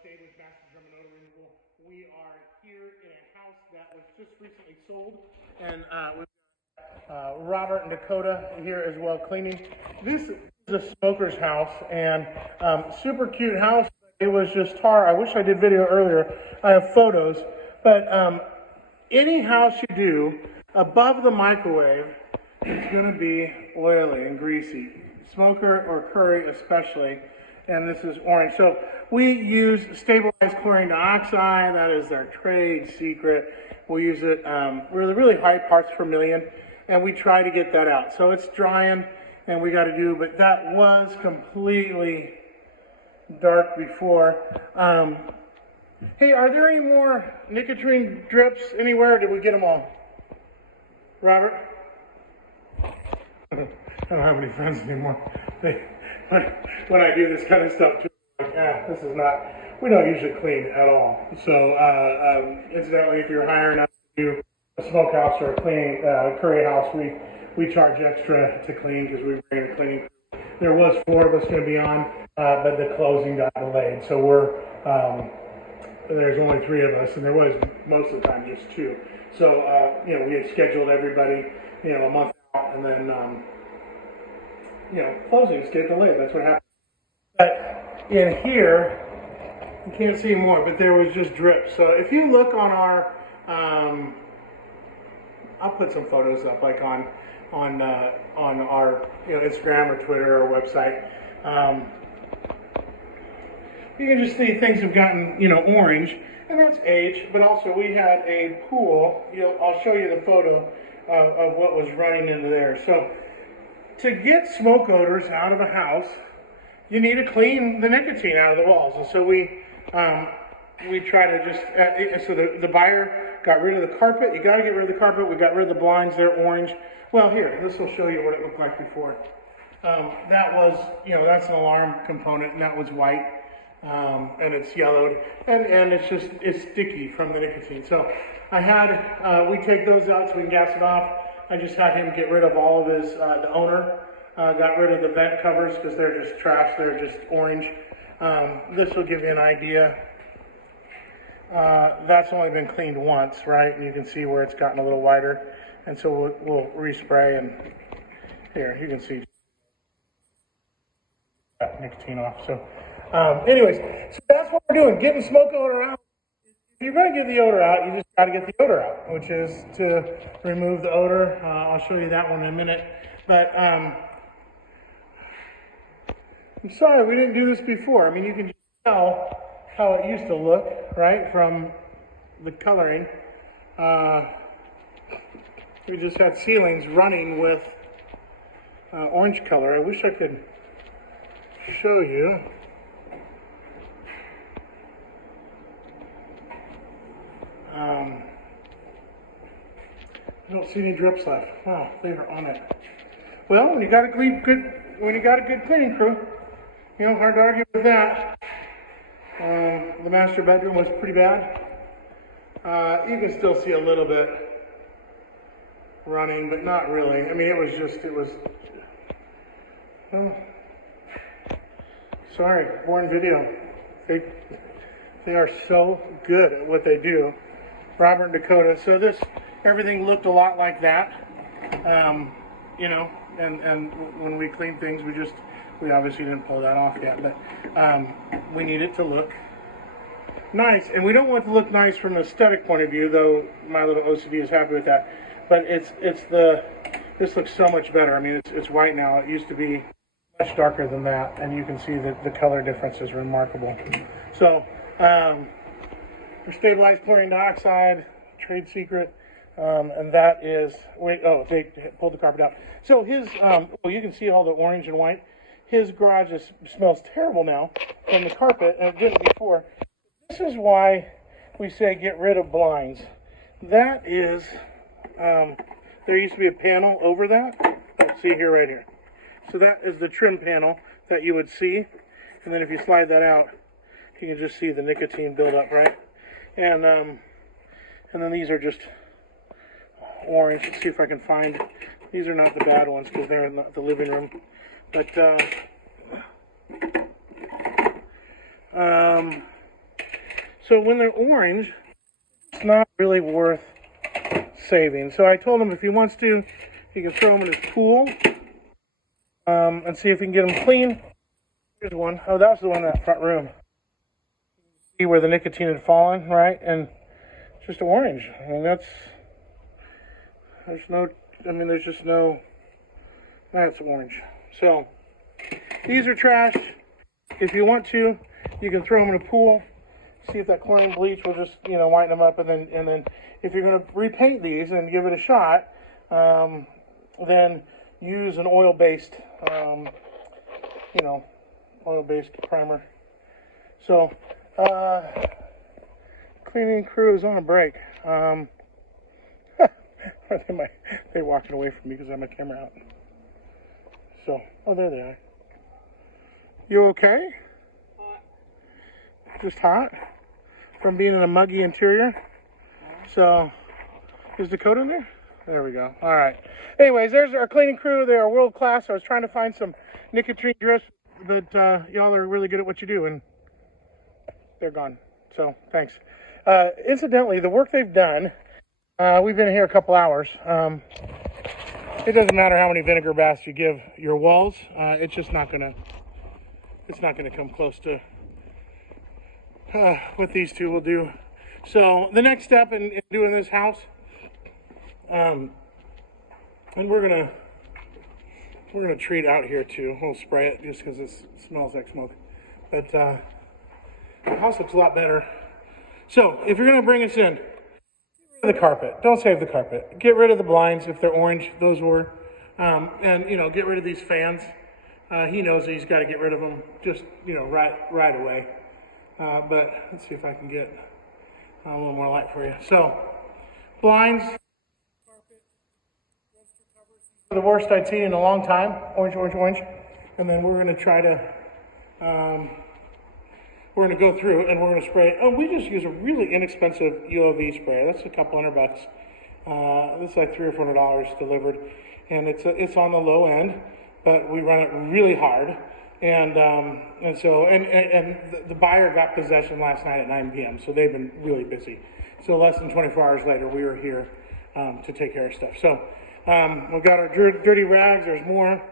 stay with Master Drum and Odor Removal. We are here in a house that was just recently sold, and we've got Robert and Dakota here as well cleaning. This is a smoker's house, and super cute house. It was just tar. I wish I did video earlier. I have photos, but any house you do above the microwave is going to be oily and greasy. Smoker or curry especially. And this is orange. So we use stabilized chlorine dioxide. That is our trade secret. We use it really high parts per million, and we try to get that out. So it's drying, and we got to do, but that was completely dark before. Hey, are there any more nicotine drips anywhere, or did we get them all? Robert? I don't have any friends anymore. When I do this kind of stuff too, like, this is not, we don't usually clean at all. So, incidentally, if you're hiring us to do a smokehouse or a cleaning, curry house, we charge extra to clean because we bring in a cleaning crew. There was 4 of us going to be on, but the closing got delayed. So there's only 3 of us, and there was most of the time just 2. So, we had scheduled everybody, a month out, and then, closings get delayed. That's what happened. But in here, you can't see more, but there was just drips. So if you look on our, I'll put some photos up, like on our Instagram or Twitter or website. You can just see things have gotten orange, and that's age. But also we had a pool. I'll show you the photo of what was running into there. So to get smoke odors out of a house, you need to clean the nicotine out of the walls. And so we try to just, so the buyer got rid of the carpet. You got to get rid of the carpet. We got rid of the blinds. They're orange. Well, here, this will show you what it looked like before. That was, that's an alarm component, and that was white. And it's yellowed, and it's sticky from the nicotine. So I had, we take those out so we can gas it off. I just had him get rid of all of his, the owner, got rid of the vent covers because they're just trash, they're just orange. This will give you an idea. That's only been cleaned once, right? And you can see where it's gotten a little whiter. And so we'll respray, and here, you can see that nicotine off. So anyways, so that's what we're doing, getting smoke odor out. If you're going to get the odor out, you just got to get the odor out, which is to remove the odor. I'll show you that one in a minute. But I'm sorry we didn't do this before. I mean, you can just tell how it used to look, right, from the coloring. We just had ceilings running with orange color. I wish I could show you. I don't see any drips left. Wow, they are on it. Well, when you got a good cleaning crew, hard to argue with that. The master bedroom was pretty bad. You can still see a little bit running, but not really. I mean, well, sorry, Born Video. They are so good at what they do. Robert and Dakota. So everything looked a lot like that. And when we clean things, we obviously didn't pull that off yet, but we need it to look nice. And we don't want it to look nice from an aesthetic point of view, though my little OCD is happy with that. But this looks so much better. I mean, it's white now. It used to be much darker than that, and you can see that the color difference is remarkable. So, for stabilized chlorine dioxide, trade secret, and that is, they pulled the carpet out. So his, you can see all the orange and white. His garage smells terrible now from the carpet, and it didn't before. This is why we say get rid of blinds. That is, there used to be a panel over that. See here, right here. So that is the trim panel that you would see. And then if you slide that out, you can just see the nicotine build up, right? And then these are just orange. Let's see if I can find, these are not the bad ones because they're in the living room. But So when they're orange, it's not really worth saving. So I told him if he wants to, he can throw them in his pool and see if he can get them clean. Here's one. Oh, that was the one in that front room. See where the nicotine had fallen, right? And just orange. I mean, there's just no, that's orange. So these are trashed. If you want to, you can throw them in a pool. See if that chlorine bleach will just, whiten them up, and then if you're going to repaint these and give it a shot, then use an oil-based, oil-based primer. So, cleaning crew is on a break. They're walking away from me because I have my camera out. So, oh, there they are. You okay? Hot. Just hot? From being in a muggy interior. So, is Dakota in there? There we go. All right. Anyways, there's our cleaning crew. They are world class. I was trying to find some nicotine drifts, but y'all are really good at what you do, and they're gone. So, thanks. Incidentally, the work they've done, we've been here a couple hours. It doesn't matter how many vinegar baths you give your walls. It's just not gonna come close to what these two will do. So the next step in doing this house, and we're gonna treat out here too. We'll spray it just because it smells like smoke. But the house looks a lot better. So if you're gonna bring us in, get rid of the carpet. Don't save the carpet. Get rid of the blinds if they're orange. Those were, and get rid of these fans. He knows that he's got to get rid of them just right away. But let's see if I can get a little more light for you. So, blinds, carpet, register covers. These are the worst I'd seen in a long time. Orange, orange, orange. And then we're going to try to, we're going to go through and we're going to spray. Oh, we just use a really inexpensive UOV sprayer. That's a couple $100. It's like $300 or $400 delivered, and it's on the low end, but we run it really hard. And the buyer got possession last night at 9 p.m. So they've been really busy. So less than 24 hours later, we were here to take care of stuff. So we've got our dirty rags. There's more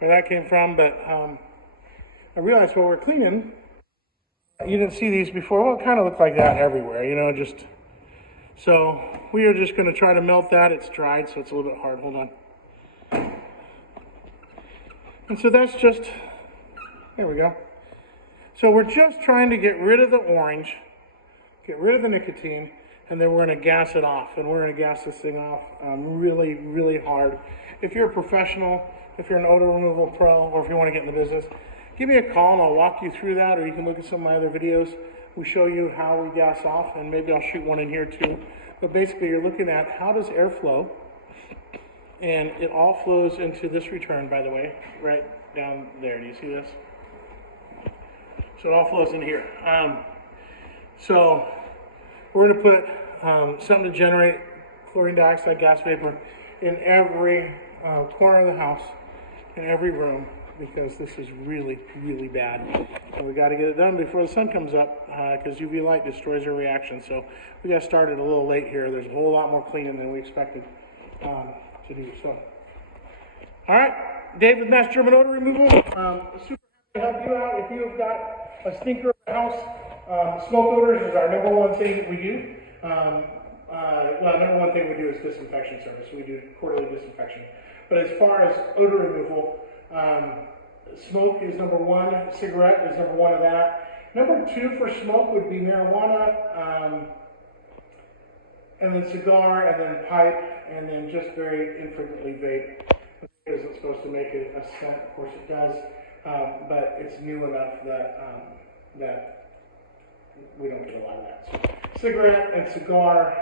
where that came from, but I realized while we're cleaning, you didn't see these before. Well, it kind of looked like that everywhere, just. So we are just going to try to melt that. It's dried, so it's a little bit hard. Hold on. And so that's just. There we go. So we're just trying to get rid of the orange, get rid of the nicotine, and then we're going to gas it off. And we're going to gas this thing off really, really hard. If you're a professional, if you're an odor removal pro, or if you want to get in the business, give me a call and I'll walk you through that, or you can look at some of my other videos. We show you how we gas off, and maybe I'll shoot one in here too. But basically you're looking at how does air flow, and it all flows into this return, by the way, right down there. Do you see this? So it all flows in here. So we're going to put something to generate chlorine dioxide gas vapor in every corner of the house, in every room, because this is really, really bad. And we got to get it done before the sun comes up, because UV light destroys our reaction. So we got started a little late here. There's a whole lot more cleaning than we expected to do. So, all right, Dave with Mass German Odor Removal. Super happy to help you out if you have got a stinker in the house. Smoke odors is our #1 thing that we do. #1 thing we do is disinfection service. We do quarterly disinfection. But as far as odor removal, smoke is #1. Cigarette is #1 of that. #2 for smoke would be marijuana, and then cigar, and then pipe, and then just very infrequently vape. It isn't supposed to make it a scent. Of course it does. But it's new enough that we don't get a lot of that. So, cigarette and cigar,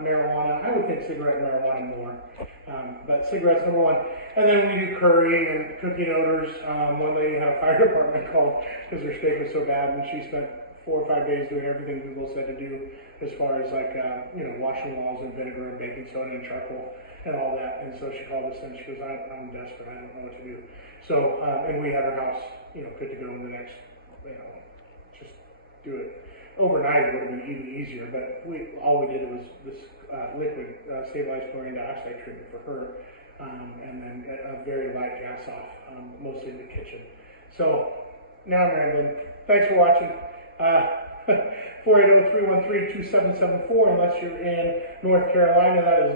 marijuana. I would think cigarette and marijuana more, but cigarette's #1. And then we do curry and cooking odors. One lady had a fire department call because her steak was so bad, and she spent 4 or 5 days doing everything Google said to do, as far as like washing walls in vinegar and baking soda and charcoal and all that. And so she called us and she goes, I'm desperate. I don't know what to do. So, and we had our house, good to go in the next, just do it. overnight it would have been even easier, but all we did was this liquid stabilized chlorine dioxide treatment for her, and then a very light gas off, mostly in the kitchen. So now I'm rambling. Thanks for watching. 480-313-2774. Unless you're in North Carolina, that is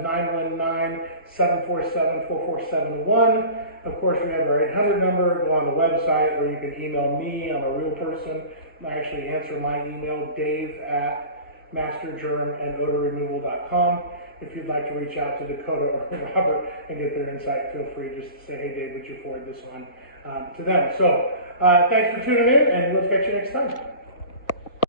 919-747-4471. Of course, we have our 800 number. Go on the website, or you can email me. I'm a real person. I actually answer my email, dave@mastergermandodorremoval.com. If you'd like to reach out to Dakota or Robert and get their insight, feel free just to say, hey, Dave, would you forward this on to them? So thanks for tuning in, and we'll catch you next time.